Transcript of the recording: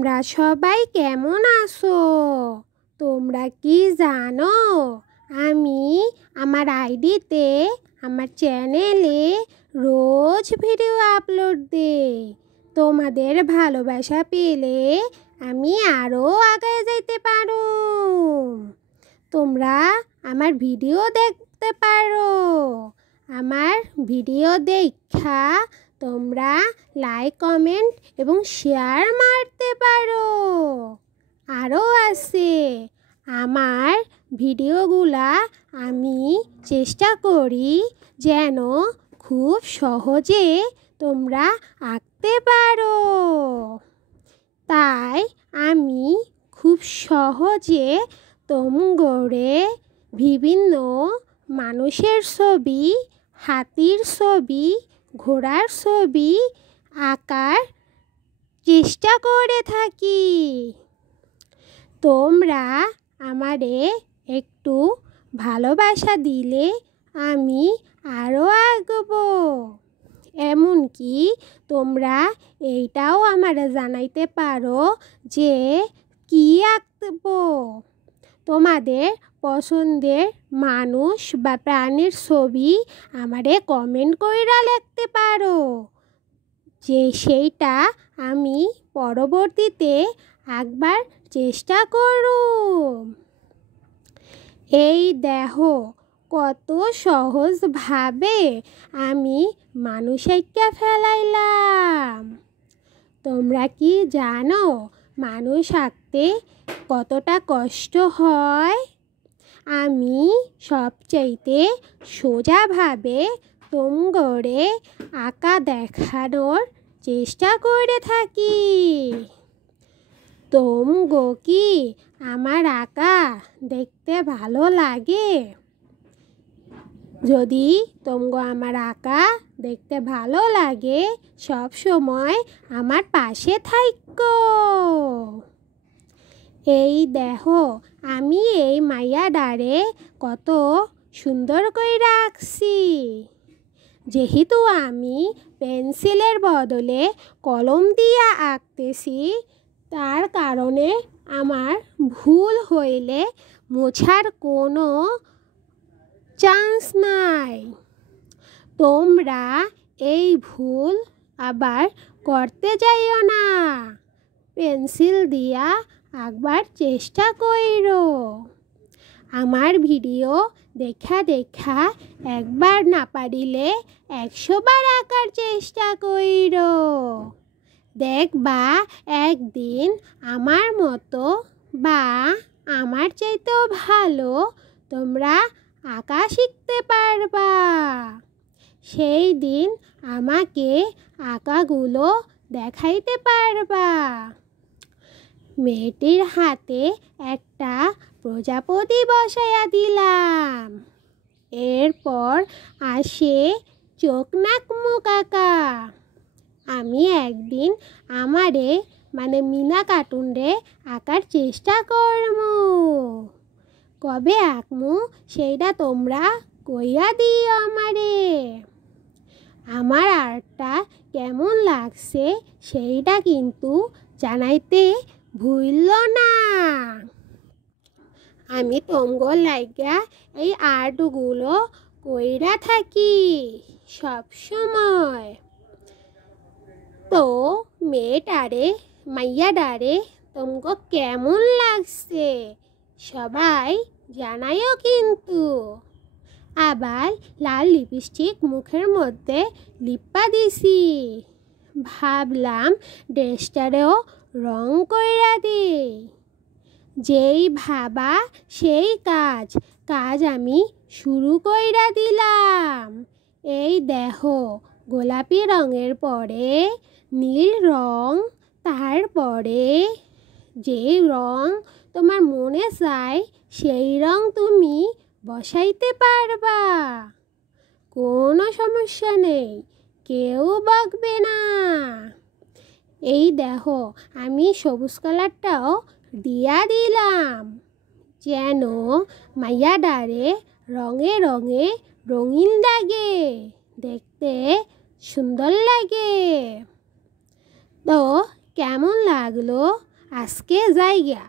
তোমরা সবাই কেমন আছো? তোমরা কি জানো আমি আমার আইডিতে আমার চ্যানেলে রোজ ভিডিও আপলোড দিই। তোমাদের ভালোবাসা পেলে আমি আরও আগে যেতে পারো। তোমরা আমার ভিডিও দেখতে পারো। আমার ভিডিও দেখা তোমরা লাইক কমেন্ট এবং শেয়ার মারতে পারো। আরও আছে আমার ভিডিওগুলা আমি চেষ্টা করি যেন খুব সহজে তোমরা আঁকতে পারো। তাই আমি খুব সহজে তোমগড়ে বিভিন্ন মানুষের ছবি, হাতির ছবি, ঘোড়ার ছবি আঁকার চেষ্টা করে থাকি। তোমরা আমারে একটু ভালোবাসা দিলে আমি আরও আঁকবো। এমনকি তোমরা এইটাও আমারে জানাইতে পারো যে কি আঁকবো। তোমাদের পছন্দের মানুষ বা প্রাণীর ছবি আমারে কমেন্ট কইরা লিখতে পারো, যে সেইটা আমি পরবর্তীতে আঁকবার চেষ্টা করুম। এই দেখো কত সহজভাবে আমি মানুষ আঁইকা ফেলাইলাম। তোমরা কি জানো মানুষ আঁকতে কতটা কষ্ট হয়? আমি সবচাইতে সোজাভাবে তোমগড়ে আঁকা দেখানোর চেষ্টা করে থাকি। তোমগো কি আমার আঁকা দেখতে ভালো লাগে? যদি তোমগো আমার আঁকা দেখতে ভালো লাগে সব সময় আমার পাশে থাইকো। এই দেখো আমি এই মাইয়াডারে কত সুন্দর কইরা আঁকছি। যেহেতু আমি পেন্সিলের বদলে কলম দিয়া আঁকতেছি, তার কারণে আমার ভুল হইলে মোছার কোনো চান্স নাই। তোমরা এই ভুল আবার করতে যাইও না। পেন্সিল দিয়া আঁকবার চেষ্টা কইরো। আমার ভিডিও দেখা একবার না পারিলে 100 বার আঁকার চেষ্টা কইরো। দেখবা একদিন আমার মতো বা আমার চাইতেও ভালো তোমরা আঁকা শিখতে পারবা। সেই দিন আমাকে আঁকাগুলো দেখাইতে পারবা। মেয়েটির হাতে একটা প্রজাপতি বসাইয়া দিলাম। এরপর আসে চোখ নাক মুখ আঁকা। আমি একদিন আমারে মিনা কার্টুনরে আঁকার চেষ্টা করমু। কবে আঁকমু সেইটা তোমরা কইয়া দিও আমারে। আমার আর্টটা কেমন লাগছে সেইটা কিন্তু জানাইতে ভুইলো না। আমি তোমগো লাইগা এই আর্টগুলো কইরা থাকি সব সময়। তো মেয়েটারে মাইয়াডারে তোমগো কেমন লাগছে সবাই জানাইও কিন্তু। আবার লাল লিপস্টিক মুখের মধ্যে লিপ্পা দিছি। ভাবলাম ড্রেসটারেও রং কইরা দিই। যেই ভাবা সেই কাজ আমি শুরু কইরা দিলাম। এই দেখো গোলাপি রঙের পরে নীল রং, তারপরে যেই রং তোমার মনে চায় সেই রং তুমি বসাইতে পারবা। কোনো সমস্যা নেই, কেউ বকবে না। এই দেখো আমি সবুজ কালারটাও দিয়া দিলাম যেন মাইয়াডারে রঙে রঙে রঙিন লাগে, দেখতে সুন্দর লাগে। তো কেমন লাগলো আজকে যাইগা।